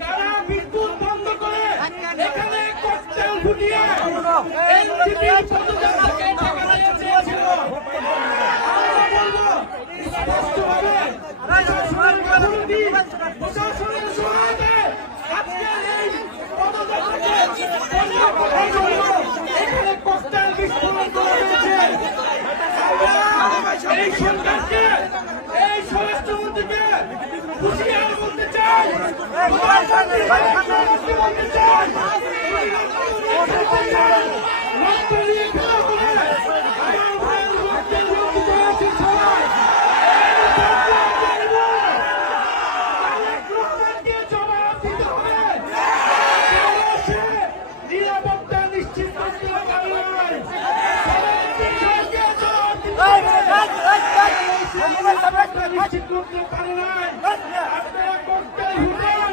তারা বিদ্যুৎ বন্ধ করে এখানে ককটেল ফুটিয়ে এনসিপির পদযাত্রাকে ঠেকাতে চেয়েছিল। আমরা বলবো স্পষ্টভাবে প্রশাসনের সহায়তায় আজকের এই পদযাত্রাকে এখানে ককটেল বিস্ফোরণ করা হয়েছে। এই সরকারকে, এই স্বরাষ্ট্রমন্ত্রীকে হুঁশিয়ার করতে চাই, বলতে চাই নিরাপত্তা নিশ্চিত করতে নিশ্চিত করতে পারে নাই। আপনারা ককটেল ফুটান,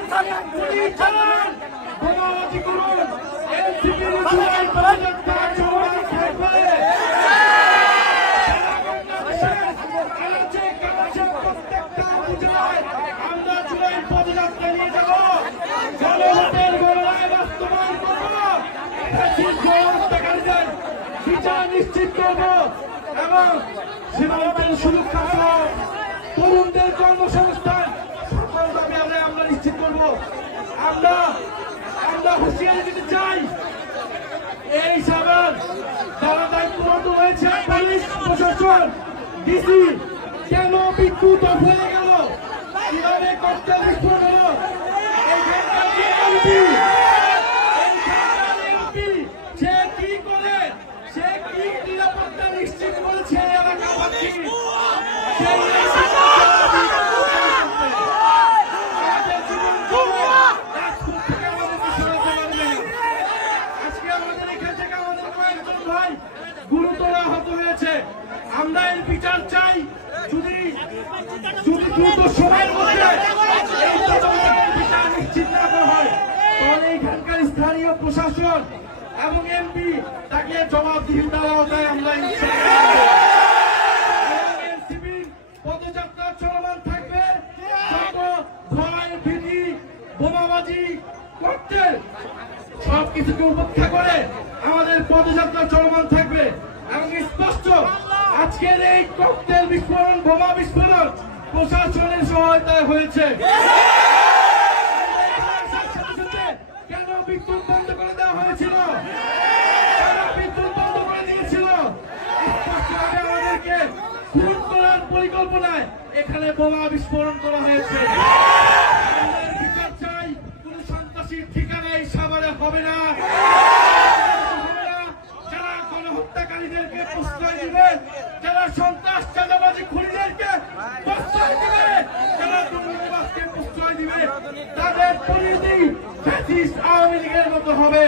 গুলি চালান, বোমাবাজি করুন, এনসিপির পদযাত্রা চলমান থাকবে। প্রত্যেকটা উপজেলায় আমরা জুলাই পদযাত্রা নিয়ে যাব, জনমতের গণনায় বাস্তবায়ন করব, হত্যাকারীদের বিচার নিশ্চিত করব এবং সীমান্তের সুরক্ষা সহ তরুণদের কর্মসংস্থান সকলভাবে আমরা নিশ্চিত করব। আমরা হুঁশিয়ারি দিতে চাই, এই সবার যারা দায়িত্বরত হয়েছে, পুলিশ প্রশাসন, ডিসি, কেন বিদ্যুৎ অফ হয়ে গেল, কিভাবে ককটেল বিস্ফোরণ হলো, এইখানকার যে এমপি সে কি করে, সে কি নিরাপত্তা নিশ্চিত করেছে এলাকাবাসী, গুরুতর আহত হয়েছে। আমরা এর বিচার চাই। যদি দ্রুত সময়ের মধ্যে বিচার নিশ্চিত না করা হয়, তাহলে এখানকার স্থানীয় প্রশাসন এবং এমপি তাকে জবাবদিহিতার আওতায় আমরা এনসিপির পদযাত্রা চলমান থাকবে। যত ভয়, ভীতি, বোমাবাজি ককটেল সবকিছুকে উপেক্ষা করে আমাদের পদযাত্রা চলমান থাকবে এবং স্পষ্ট আজকের এই ককটেল বিস্ফোরণ, বোমা বিস্ফোরণ প্রশাসনের সহায়তায় হয়েছে। কেন বিদ্যুৎ বন্ধ করে দেওয়া হয়েছিল, বিদ্যুৎ বন্ধ করে দিয়েছিল, স্পষ্টভাবে আমাদেরকে খুন করার পরিকল্পনায় এখানে বোমা বিস্ফোরণ করা হয়েছে। বিচার চাই, কোন সন্ত্রাসীর ঠিকানা এই সাভারে হবে না। যারা গণহত্যাকারীদেরকে প্রশ্রয় দিবে, যারা সন্ত্রাস চাঁদাবাজি খুনিদেরকে প্রশ্রয় দিবে, যারা দুর্নীতিবাজকে প্রশ্রয় দিবে, তাদের পরিণতি ফ্যাসিস্ট আওয়ামী লীগের মতো হবে।